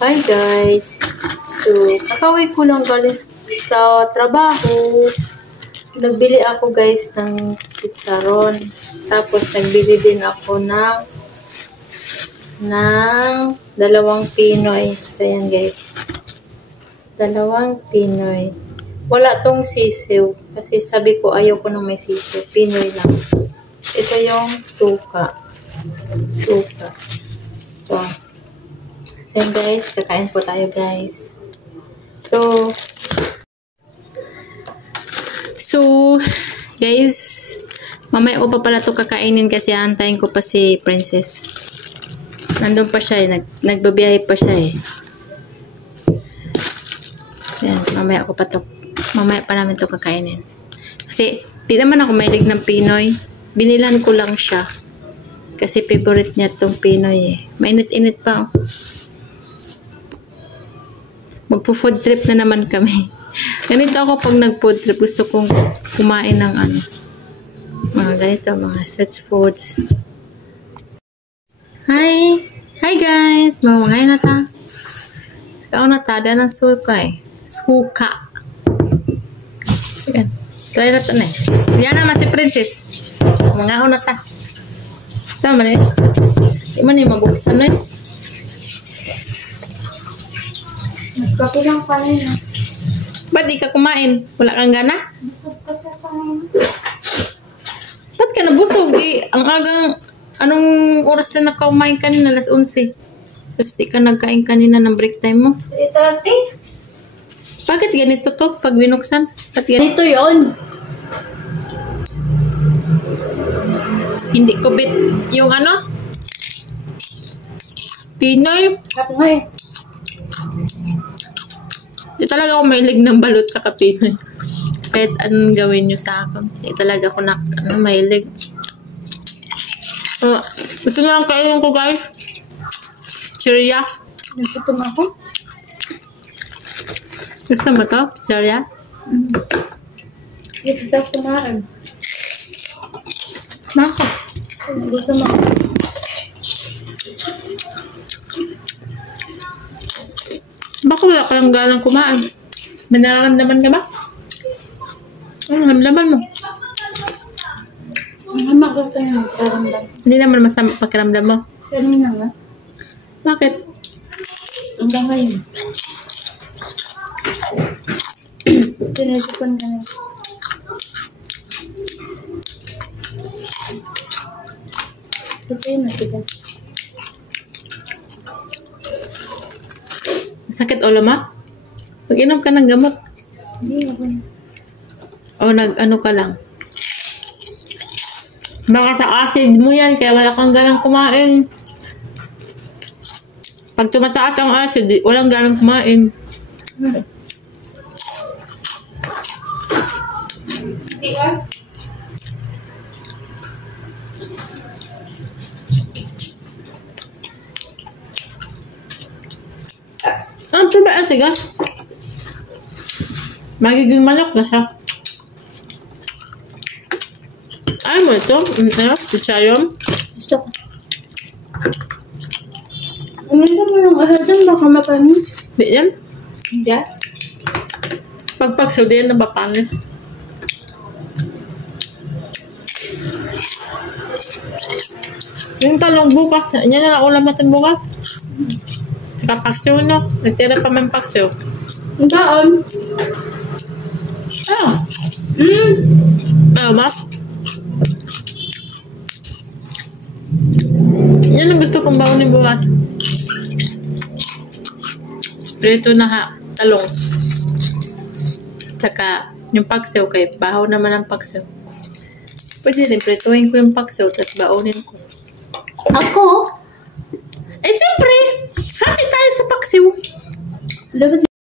Hi guys! So, kakaway ko lang galing sa trabaho. Nagbili ako guys ng chicharon. Tapos nagbili din ako ng dalawang Pinoy. So, yan guys. Dalawang Pinoy. Wala tong sisiw. Kasi sabi ko ayaw ko ng may sisiw. Pinoy lang. Ito yung suka. Suka. So yan guys, kakain po tayo guys. So guys, mamaya ko pa pala ito kakainin kasi antayin ko pa si Princess. Nandun pa siya eh, nagbabiyahe pa siya eh. Yan, mamaya pa namin ito kakainin. Kasi di naman ako mahilig ng Pinoy. Binilan ko lang siya. Kasi favorite niya itong Pinoy eh. Mainit-init pa. Magpo-food trip na naman kami. Ganito ako pag nag-food trip. Gusto kong kumain ng mga ganito, mga street foods. Hi! Hi guys! Mamangay na ta. Sakaw na ta. Dahil ng suka eh. Suka. Yan. Try na ta na eh. Yan naman si Princess. Mamangay na ta. Sama na eh. Di man yung mabuksan na eh. Kapi lang kanina. Ba't di ka kumain? Wala kang gana? Busog ka sa kanina. Ba't ka nabusog eh? Ang agang, anong oras na nakaumain kanina? Alas 11. Tapos di ka nagkain kanina ng break time mo. 3:30? Bakit ganito to? Pag binuksan? Ba't ganito? Dito yun. Hindi ko bit yung Pinoy. Kapi nga eh. Di talaga ako mahilig ng balot sa Pinoy. Kahit anong gawin nyo sa akin. Di talaga ako mahilig. So, gusto na lang kainin ko guys. Chirya. Nagtutum ako. Gusto mo to? Chirya? Ito sa sumaan. Mako. Gusto mo. Baka wala ka lang ganang kumain. May nararamdaman ka ba? Ano naramdaman mo? Mama, gusto niya magkaramdam. Hindi naman masama pakiramdam mo. Kanina nga. Bakit? Hanggang ngayon. Pinasipan ka na. Ito yun natin. Masakit ulo mo? Mag-inom ka ng gamot. Hindi ako. O nag-ano ka lang. Baka sa acid mo yan, kaya wala kang ganang kumain. Pag tumataas ang acid, walang ganang kumain. Hindi ka? Ano ba ang sigas? Magiging manok na siya. Ay mo ito? Chicharon? Gusto ko. Uminta mo yung ahadan, baka mapanis. Di yan? Hindi. Pagpagsaw din na bapanis. Yung talong bukas, yan na lang ulam natin bukas. Saka paksiw, no? Nagtira pa man paksiw. Ang daan. Ah. Ano ba? Yan ang gusto kong baunin bukas. Prito na talong. Tsaka yung paksiw kay bahaw naman ang paksiw. Pwede din prituhin ko yung paksiw tapos baunin ko. Ako? Eh siyempre, hati tayo sa paksiw. Dapat